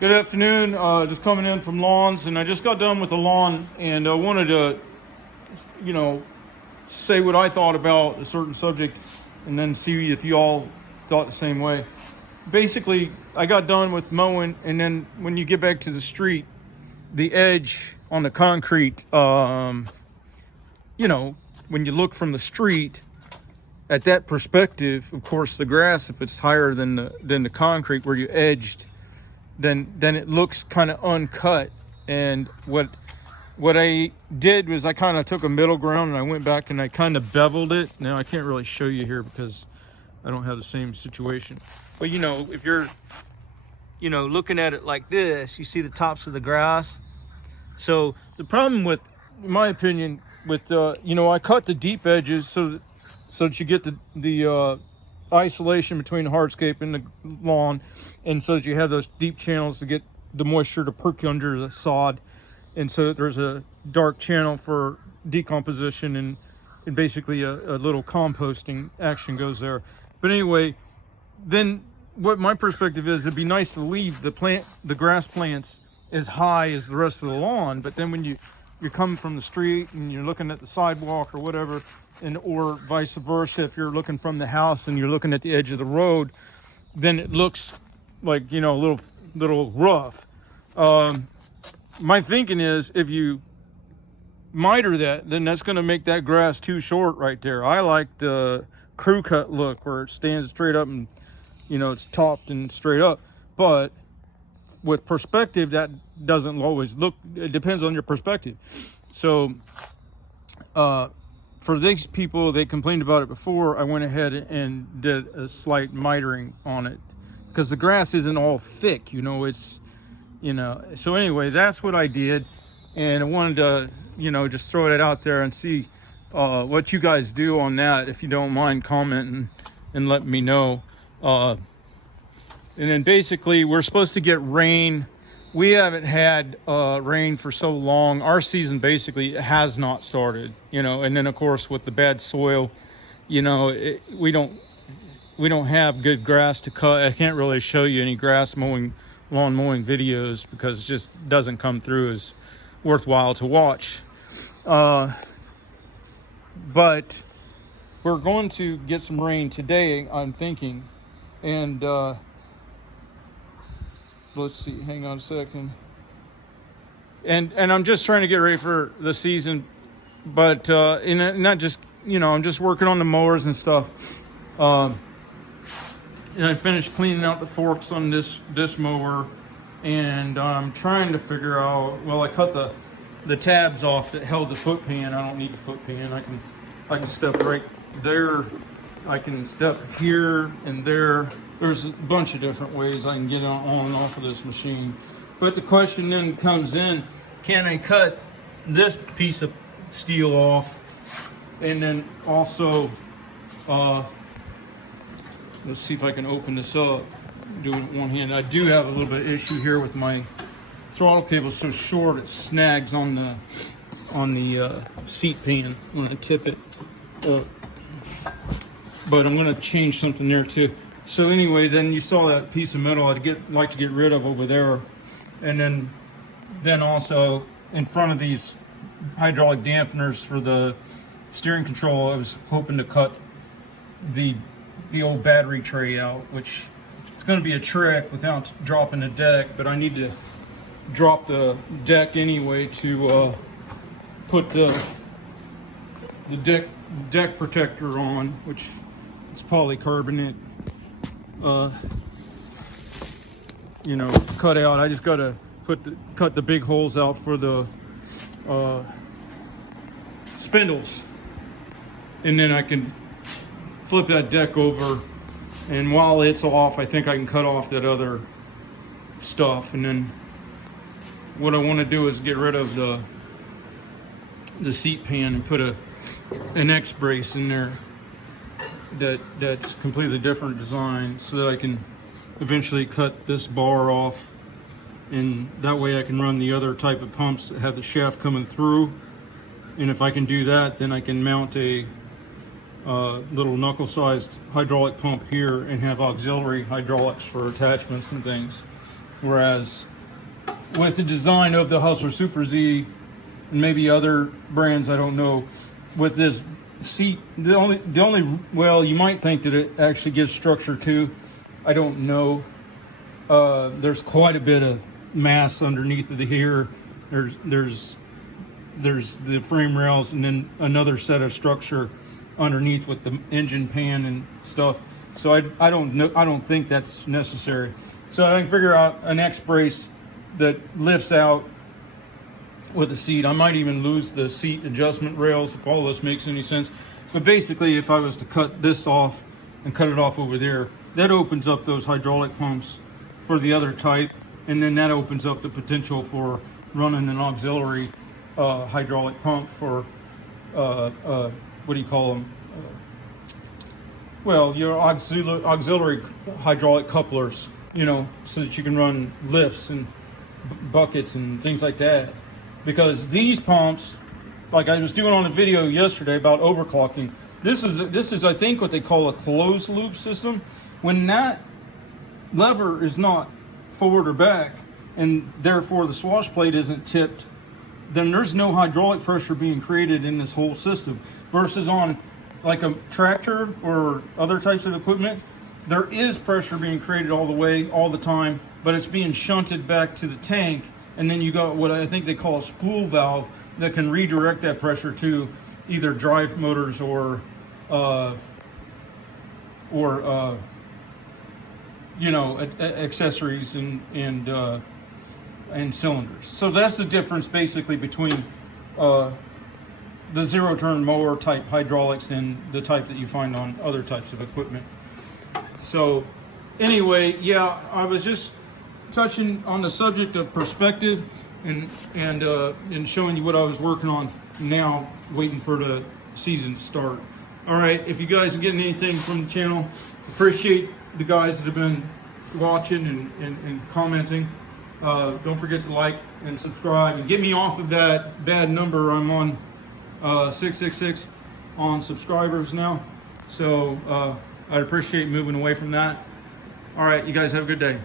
Good afternoon. Just coming in from lawns, and I just got done with the lawn, and I wanted to, you know, say what I thought about a certain subject, and then see if you all thought the same way. Basically, I got done with mowing, and then when you get back to the street, the edge on the concrete, when you look from the street, at that perspective, of course, the grass, if it's higher than the concrete where you edged, then it looks kind of uncut. And what I did was I kind of took a middle ground, and I went back and I kind of beveled it. Now I can't really show you here because I don't have the same situation. But if you're looking at it like this, you see the tops of the grass. So the problem with, in my opinion, with I cut the deep edges so that you get the isolation between the hardscape and the lawn, and so that you have those deep channels to get the moisture to perk under the sod, and so that there's a dark channel for decomposition, and basically a little composting action goes there. But anyway, then what my perspective is, it'd be nice to leave the grass plants as high as the rest of the lawn, but then when you're coming from the street and you're looking at the sidewalk or whatever, or vice versa, if you're looking from the house and you're looking at the edge of the road, then it looks like a little rough. My thinking is, if you miter that, then that's going to make that grass too short right there. I like the crew cut look where it stands straight up and it's topped and straight up, but with perspective, that doesn't always look. It depends on your perspective. So for these people, they complained about it before, I went ahead and did a slight mitering on it because the grass isn't all thick, so anyway, that's what I did. And I wanted to just throw it out there and see what you guys do on that. If you don't mind commenting and letting me know. And then basically, we're supposed to get rain. We haven't had rain for so long. Our season basically has not started, and then of course with the bad soil, we don't have good grass to cut. I can't really show you any lawn mowing videos because it just doesn't come through as worthwhile to watch. But we're going to get some rain today, I'm thinking, and let's see, hang on a second. And I'm just trying to get ready for the season, but not just, I'm just working on the mowers and stuff. And I finished cleaning out the forks on this mower, and I'm trying to figure out, I cut the tabs off that held the foot pan. I don't need the foot pan. I can step right there. I can step here and there. There's a bunch of different ways I can get on and off of this machine. But the question then comes in, can I cut this piece of steel off? And then also, let's see if I can open this up, doing it with one hand. I do have a little bit of issue here with my throttle cable so short it snags on the seat pan when I tip it. But I'm gonna change something there too. So anyway, then you saw that piece of metal I'd like to get rid of over there, and then also in front of these hydraulic dampeners for the steering control, I was hoping to cut the old battery tray out, which it's going to be a trick without dropping the deck, but I need to drop the deck anyway to put the deck protector on, which is polycarbonate. Cut out. I just gotta cut the big holes out for the spindles, and then I can flip that deck over, and while it's off, I think I can cut off that other stuff. And then what I want to do is get rid of the seat pan and put an X brace in there that's completely different design, so that I can eventually cut this bar off, and that way I can run the other type of pumps that have the shaft coming through. And if I can do that, then I can mount a little knuckle-sized hydraulic pump here and have auxiliary hydraulics for attachments and things. Whereas with the design of the Hustler Super Z and maybe other brands, I don't know, with this seat, the only well, you might think that it actually gives structure too. I don't know. There's quite a bit of mass underneath of the here. There's the frame rails and then another set of structure underneath with the engine pan and stuff. So I don't know. I don't think that's necessary. So I can figure out an X brace that lifts out with the seat. I might even lose the seat adjustment rails if all this makes any sense. But basically, if I was to cut this off and cut it off over there, that opens up those hydraulic pumps for the other type, and then that opens up the potential for running an auxiliary hydraulic pump for what do you call them? Well, your auxiliary hydraulic couplers, you know, so that you can run lifts and buckets and things like that. Because these pumps, like I was doing on a video yesterday about overclocking, this is I think what they call a closed loop system. When that lever is not forward or back, and therefore the swash plate isn't tipped, then there's no hydraulic pressure being created in this whole system. Versus on like a tractor or other types of equipment, there is pressure being created all the way, all the time, but it's being shunted back to the tank. And then you got what I think they call a spool valve that can redirect that pressure to either drive motors or you know, accessories and cylinders. So that's the difference basically between the zero-turn mower type hydraulics and the type that you find on other types of equipment. So anyway, yeah, I was just touching on the subject of perspective and showing you what I was working on now, waiting for the season to start. All right, if you guys are getting anything from the channel, appreciate the guys that have been watching and commenting. Don't forget to like and subscribe and get me off of that bad number. I'm on 666 on subscribers now, so I'd appreciate moving away from that. All right, you guys have a good day.